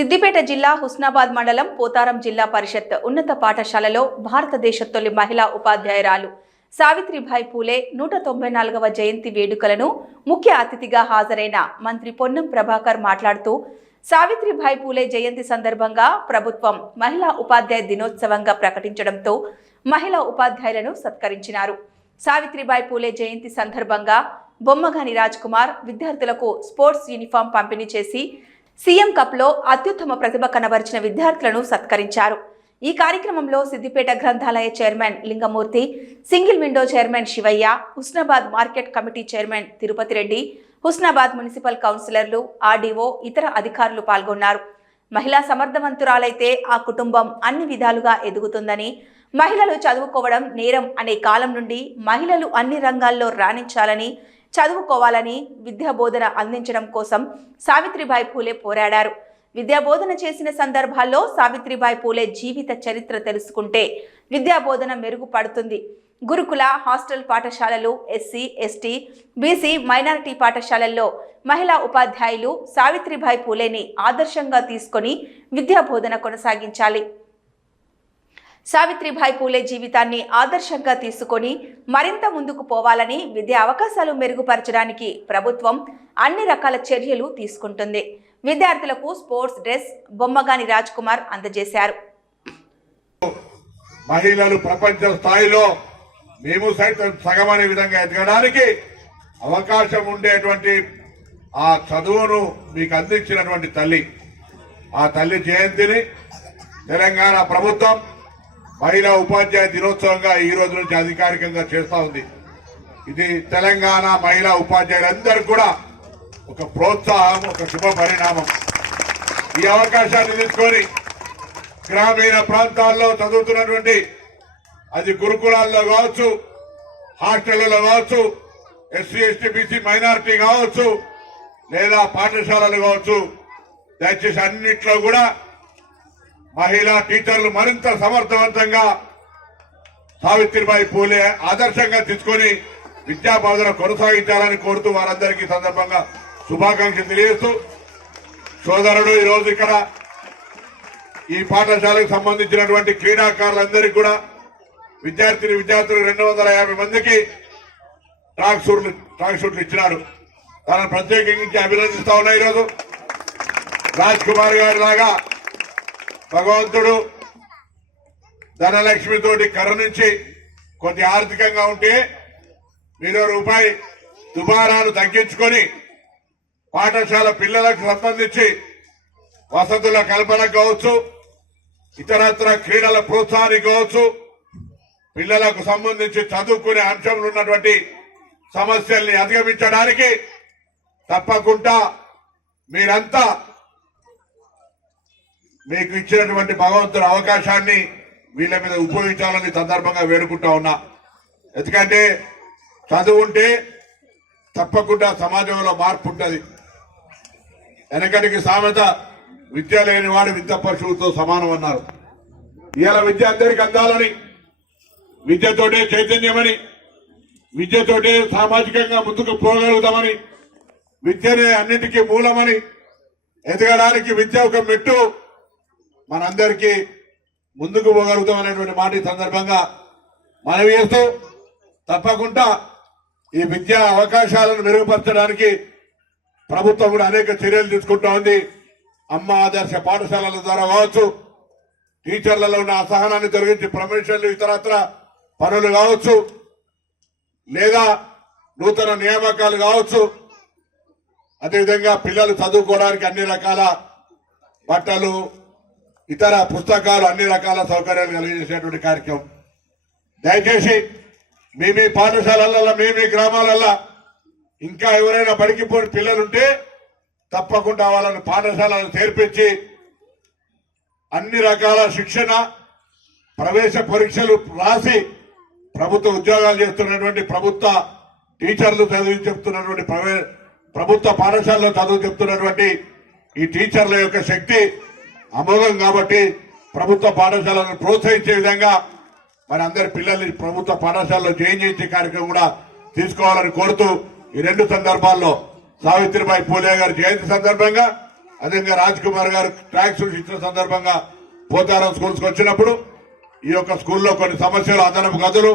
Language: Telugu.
సిద్దిపేట జిల్లా హుస్నాబాద్ మండలం పోతారం జిల్లా పరిషత్ ఉన్నత పాఠశాలలో భారతదేశ తొలి మహిళా ఉపాధ్యాయురాలు సావిత్రిభాయ్ పూలే నూట తొంభై నాలుగవ జయంతి వేడుకలను ముఖ్య అతిథిగా హాజరైన మంత్రి పొన్నం ప్రభాకర్ మాట్లాడుతూ సావిత్రిభాయ్ పూలే జయంతి సందర్భంగా ప్రభుత్వం మహిళా ఉపాధ్యాయ దినోత్సవంగా ప్రకటించడంతో మహిళా ఉపాధ్యాయులను సత్కరించినారు. సావిత్రిబాయి పూలే జయంతి సందర్భంగా బొమ్మగాని రాజ్ కుమార్ విద్యార్థులకు స్పోర్ట్స్ యూనిఫామ్ పంపిణీ చేసి సీఎం కప్లో అత్యుత్తమ ప్రతిభ కనబరిచిన విద్యార్థులను సత్కరించారు. ఈ కార్యక్రమంలో సిద్దిపేట గ్రంథాలయ chairman Lingamurthy single window chairman Shivayya Husnabad market committee chairman Tirupati Reddy Husnabad municipal కౌన్సిలర్లు ఆర్డీఓ ఇతర అధికారులు పాల్గొన్నారు. మహిళా సమర్థవంతురాలైతే ఆ కుటుంబం అన్ని విధాలుగా ఎదుగుతుందని మహిళలు చదువుకోవడం నేరం అనే కాలం నుండి మహిళలు అన్ని రంగాల్లో రాణించాలని చదువుకోవాలని విద్యా బోధన అందించడం కోసం సావిత్రిబాయి పూలే పోరాడారు. విద్యాబోధన చేసిన సందర్భాల్లో సావిత్రిబాయి పూలే జీవిత చరిత్ర తెలుసుకుంటే విద్యా బోధన మెరుగుపడుతుంది. గురుకుల హాస్టల్ పాఠశాలలు ఎస్సీ ఎస్టీ బీసీ మైనారిటీ పాఠశాలల్లో మహిళా ఉపాధ్యాయులు సావిత్రిబాయి పూలేని ఆదర్శంగా తీసుకొని విద్యా బోధన కొనసాగించాలి. సావిత్రిభాయ్ పూలే జీవితాన్ని ఆదర్శంగా తీసుకొని మరింత ముందుకు పోవాలని విద్యా అవకాశాలు మెరుగుపరచడానికి ప్రభుత్వం అన్ని రకాల చర్యలు తీసుకుంటుంది. విద్యార్థులకు స్పోర్ట్స్ డ్రెస్ బొమ్మగాని రాజ్ కుమార్ అందజేశారు. మహిళలు ప్రపంచ స్థాయిలో మేము సైతం సగమనే విధంగా ఎదగడానికి అవకాశం ఉండేటువంటి ఆ చదువును మీకు అందించినటువంటి తల్లి. ఆ తల్లి జయంతిని తెలంగాణ ప్రభుత్వం మహిళా ఉపాధ్యాయ దినోత్సవంగా ఈ రోజు నుంచి అధికారికంగా చేస్తా ఉంది. ఇది తెలంగాణ మహిళా ఉపాధ్యాయులందరూ కూడా ఒక ప్రోత్సాహం ఒక శుభ పరిణామం. ఈ అవకాశాన్ని తీసుకొని గ్రామీణ ప్రాంతాల్లో చదువుతున్నటువంటి అది గురుకులాల్లో కావచ్చు హాస్టళ్ళలో కావచ్చు ఎస్సీ ఎస్టీ బీసీ మైనారిటీ కావచ్చు లేదా పాఠశాలలు కావచ్చు దయచేసి అన్నిట్లో కూడా మహిళా టీచర్లు మరింత సమర్థవంతంగా సావిత్రిబాయి పూలే ఆదర్శంగా తీసుకొని విద్యా బోధన కొనసాగించాలని కోరుతూ వారందరికీ సందర్భంగా శుభాకాంక్షలు తెలియజేస్తూ సోదరుడు ఈ రోజు ఇక్కడ ఈ పాఠశాలకు సంబంధించినటువంటి క్రీడాకారులందరికీ కూడా విద్యార్థిని విద్యార్థులు రెండు వందల యాభై మందికి ట్రాక్ సూట్లు ట్రాక్ సూట్లు ఇచ్చినారు. తనను ప్రత్యేకించి అభినందిస్తా ఉన్నా ఈరోజు. రాజ్ కుమార్ గారి లాగా భగవంతుడు ధనలక్ష్మితోటి కర్ర కరుణించి కొద్ది ఆర్థికంగా ఉంటే మీరు రూపాయి దుబారాను తగ్గించుకొని పాఠశాల పిల్లలకు సంబంధించి వసతుల కల్పన కావచ్చు ఇతరత్ర క్రీడల ప్రోత్సాహానికి కావచ్చు పిల్లలకు సంబంధించి చదువుకునే అంశంలో ఉన్నటువంటి సమస్యల్ని అధిగమించడానికి తప్పకుండా మీరంతా మీకు ఇచ్చినటువంటి భగవంతుడి అవకాశాన్ని వీళ్ళ మీద ఉపయోగించాలని సందర్భంగా వేడుకుంటా ఉన్నా. ఎందుకంటే చదువు ఉంటే తప్పకుండా సమాజంలో మార్పు ఉంటుంది. వెనకటికి సామెత విద్య లేని వాడు విద్య పశువులతో సమానం అన్నారు. ఇవాళ విద్య అందరికి అందాలని విద్యతోటే చైతన్యమని విద్యతోటే సామాజికంగా ముందుకు పోగలుగుతామని విద్యనే అన్నిటికీ మూలమని ఎదగడానికి విద్య ఒక మెట్టు. మనందరికీ ముందుకు పోగలుగుతాం అనేటువంటి మాట ఈ సందర్భంగా మనవి చేస్తూ తప్పకుండా ఈ విద్యా అవకాశాలను మెరుగుపరచడానికి ప్రభుత్వం కూడా అనేక చర్యలు తీసుకుంటా ఉంది. అమ్మ ఆదర్శ పాఠశాలల ద్వారా కావచ్చు టీచర్లలో ఉన్న అసహనాన్ని తొలగించి ప్రమోషన్లు ఇతరత్ర పనులు కావచ్చు లేదా నూతన నియామకాలు కావచ్చు అదేవిధంగా పిల్లలు చదువుకోవడానికి అన్ని రకాల బట్టలు ఇతర పుస్తకాలు అన్ని రకాల సౌకర్యాలు కలిగజేసేటువంటి కార్యక్రమం. దయచేసి మీ మీ పాఠశాలలలో మీ మీ గ్రామాలలో ఇంకా ఎవరైనా పడికిపోయిన పిల్లలుంటే తప్పకుండా వాళ్ళని పాఠశాలను చేర్పించి అన్ని రకాల శిక్షణ ప్రవేశ పరీక్షలు రాసి ప్రభుత్వ ఉద్యోగాలు చేస్తున్నటువంటి ప్రభుత్వ టీచర్లు చదువు చెప్తున్నటువంటి ప్రవే- ప్రభుత్వ పాఠశాలలో చదువు చెప్తున్నటువంటి ఈ టీచర్ల యొక్క శక్తి అమోఘం కాబట్టి ప్రభుత్వ పాఠశాలను ప్రోత్సహించే విధంగా మరి అందరి పిల్లల్ని ప్రభుత్వ పాఠశాలలో జాయిన్ చేయించే కార్యక్రమం కూడా తీసుకోవాలని కోరుతూ ఈ రెండు సందర్భాల్లో సావిత్రిబాయి పూలే గారి జయంతి సందర్భంగా అదేవిధంగా రాజ్ కుమార్ గారు ట్యాక్స్ ఇచ్చిన సందర్భంగా పోతారం స్కూల్స్కి వచ్చినప్పుడు ఈ యొక్క స్కూల్లో కొన్ని సమస్యలు అదనపు గదులు